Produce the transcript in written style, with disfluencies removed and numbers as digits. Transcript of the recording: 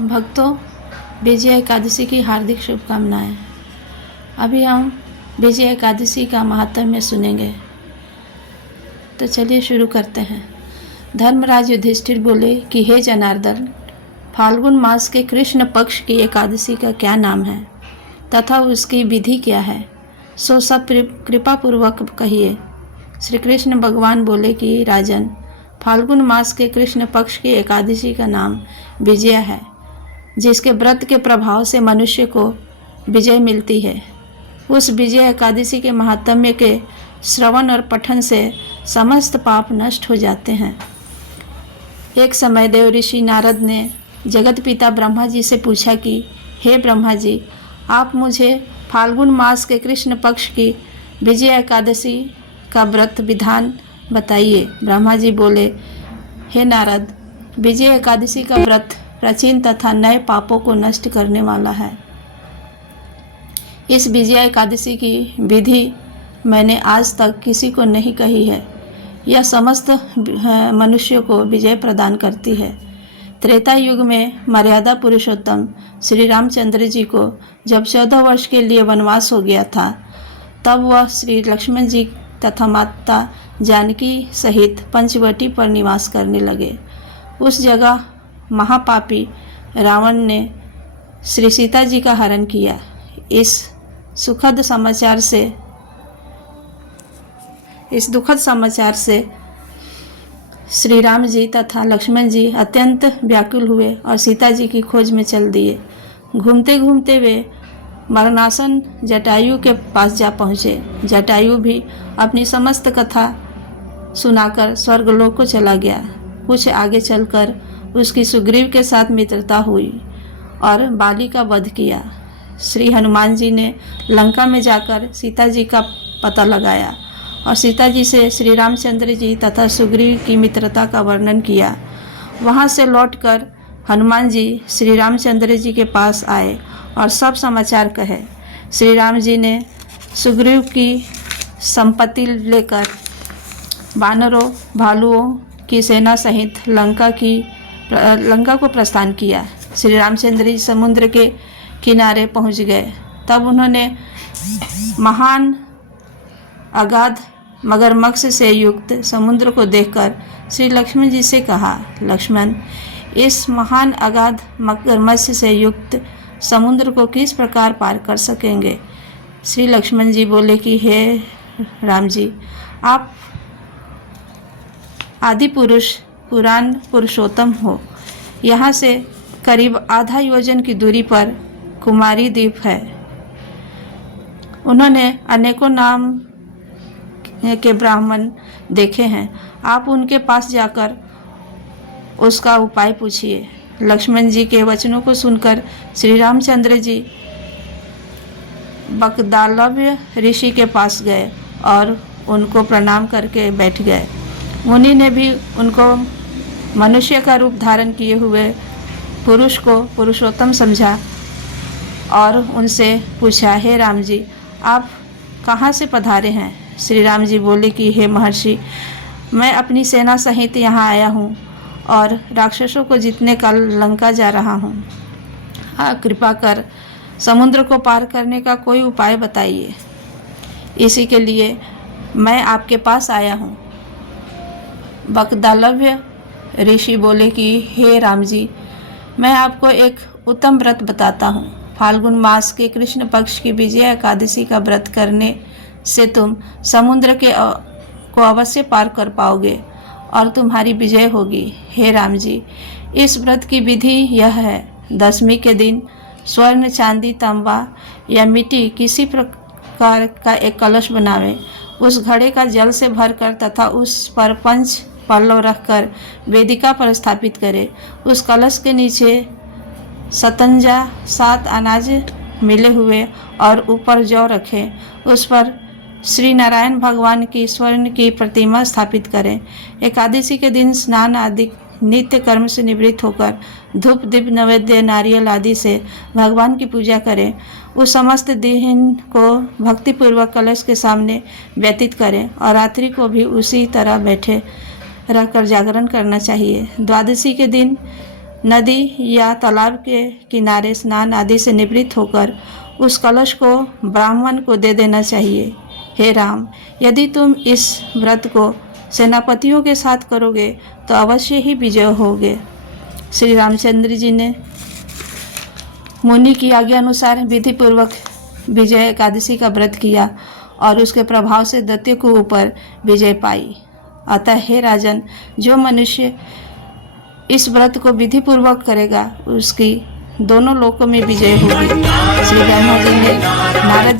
भक्तों, विजय एकादशी की हार्दिक शुभकामनाएं। अभी हम विजय एकादशी का महात्म्य सुनेंगे, तो चलिए शुरू करते हैं। धर्मराज युधिष्ठिर बोले कि हे जनार्दन, फाल्गुन मास के कृष्ण पक्ष की एकादशी का क्या नाम है तथा उसकी विधि क्या है, सो सब कृपापूर्वक कहिए। श्री कृष्ण भगवान बोले कि राजन, फाल्गुन मास के कृष्ण पक्ष की एकादशी का नाम विजय है, जिसके व्रत के प्रभाव से मनुष्य को विजय मिलती है। उस विजय एकादशी के महात्म्य के श्रवण और पठन से समस्त पाप नष्ट हो जाते हैं। एक समय देव ऋषि नारद ने जगत पिता ब्रह्मा जी से पूछा कि हे ब्रह्मा जी, आप मुझे फाल्गुन मास के कृष्ण पक्ष की विजय एकादशी का व्रत विधान बताइए। ब्रह्मा जी बोले, हे नारद, विजय एकादशी का व्रत प्राचीन तथा नए पापों को नष्ट करने वाला है। इस विजय एकादशी की विधि मैंने आज तक किसी को नहीं कही है। यह समस्त मनुष्यों को विजय प्रदान करती है। त्रेता युग में मर्यादा पुरुषोत्तम श्री रामचंद्र जी को जब 14 वर्ष के लिए वनवास हो गया था, तब वह श्री लक्ष्मण जी तथा माता जानकी सहित पंचवटी पर निवास करने लगे। उस जगह महापापी रावण ने श्री सीता जी का हरण किया। इस दुखद समाचार से श्री राम जी तथा लक्ष्मण जी अत्यंत व्याकुल हुए और सीता जी की खोज में चल दिए। घूमते घूमते वे मरणासन जटायु के पास जा पहुँचे। जटायु भी अपनी समस्त कथा सुनाकर स्वर्गलोक को चला गया। कुछ आगे चलकर उसकी सुग्रीव के साथ मित्रता हुई और बाली का वध किया। श्री हनुमान जी ने लंका में जाकर सीता जी का पता लगाया और सीता जी से श्री रामचंद्र जी तथा सुग्रीव की मित्रता का वर्णन किया। वहां से लौटकर हनुमान जी श्री रामचंद्र जी के पास आए और सब समाचार कहे। श्री राम जी ने सुग्रीव की संपत्ति लेकर वानरों भालुओं की सेना सहित लंका को प्रस्थान किया। श्री रामचंद्र जी समुद्र के किनारे पहुंच गए। तब उन्होंने महान अगाध मगरमच्छ से युक्त समुद्र को देखकर श्री लक्ष्मण जी से कहा, लक्ष्मण, इस महान अगाध मगरमच्छ से युक्त समुद्र को किस प्रकार पार कर सकेंगे। श्री लक्ष्मण जी बोले कि हे राम जी, आप आदि पुरुष पुराण पुरुषोत्तम हो। यहाँ से करीब आधा योजन की दूरी पर कुमारी द्वीप है। उन्होंने अनेकों नाम के ब्राह्मण देखे हैं। आप उनके पास जाकर उसका उपाय पूछिए। लक्ष्मण जी के वचनों को सुनकर श्री रामचंद्र जी बकदालव्य ऋषि के पास गए और उनको प्रणाम करके बैठ गए। मुनि ने भी उनको मनुष्य का रूप धारण किए हुए पुरुष को पुरुषोत्तम समझा और उनसे पूछा, हे राम जी, आप कहाँ से पधारे हैं। श्री राम जी बोले कि हे महर्षि, मैं अपनी सेना सहित यहाँ आया हूँ और राक्षसों को जीतने का लंका जा रहा हूँ। आप कृपा कर समुद्र को पार करने का कोई उपाय बताइए। इसी के लिए मैं आपके पास आया हूँ। बकदालव्य ऋषि बोले कि हे राम जी, मैं आपको एक उत्तम व्रत बताता हूँ। फाल्गुन मास के कृष्ण पक्ष की विजय एकादशी का व्रत करने से तुम समुद्र को अवश्य पार कर पाओगे और तुम्हारी विजय होगी। हे राम जी, इस व्रत की विधि यह है, दशमी के दिन स्वर्ण, चांदी, तांबा या मिट्टी किसी प्रकार का एक कलश बनावे। उस घड़े का जल से भरकर तथा उस पर 5 पल्लव रखकर वेदिका पर स्थापित करें। उस कलश के नीचे सतंजा 7 अनाज मिले हुए और ऊपर जौ रखें। उस पर श्री नारायण भगवान की स्वर्ण की प्रतिमा स्थापित करें। एकादशी के दिन स्नान आदि नित्य कर्म से निवृत्त होकर धूप दीप नैवेद्य नारियल आदि से भगवान की पूजा करें। उस समस्त दिन को भक्तिपूर्वक कलश के सामने व्यतीत करें और रात्रि को भी उसी तरह बैठे रहकर जागरण करना चाहिए। द्वादशी के दिन नदी या तालाब के किनारे स्नान आदि से निवृत्त होकर उस कलश को ब्राह्मण को दे देना चाहिए। हे राम, यदि तुम इस व्रत को सेनापतियों के साथ करोगे तो अवश्य ही विजय होगे। श्री रामचंद्र जी ने मुनि की आज्ञा अनुसार विधि पूर्वक विजय एकादशी का व्रत किया और उसके प्रभाव से दैत्य को ऊपर विजय पाई। अतः हे राजन, जो मनुष्य इस व्रत को विधि पूर्वक करेगा उसकी दोनों लोकों में विजय होगी। श्री ब्रह्मा जी ने नारद